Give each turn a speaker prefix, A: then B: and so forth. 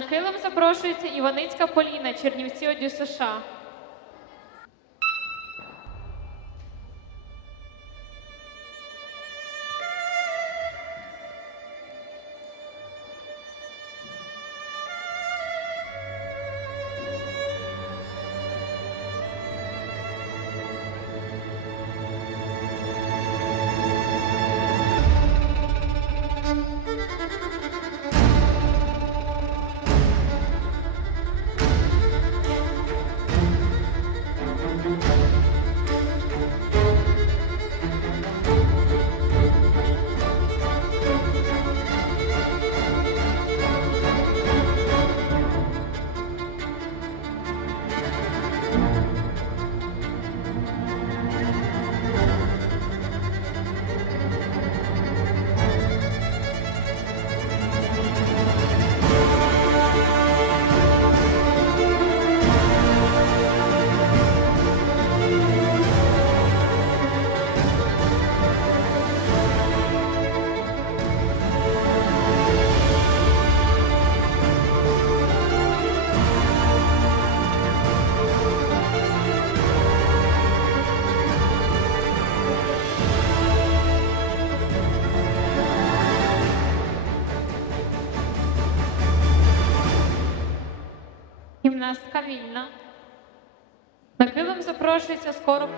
A: килим запрошується Іваницька Поліна, Чернівці Одю США. Гімнастка вільна. На килим запрошується скоро.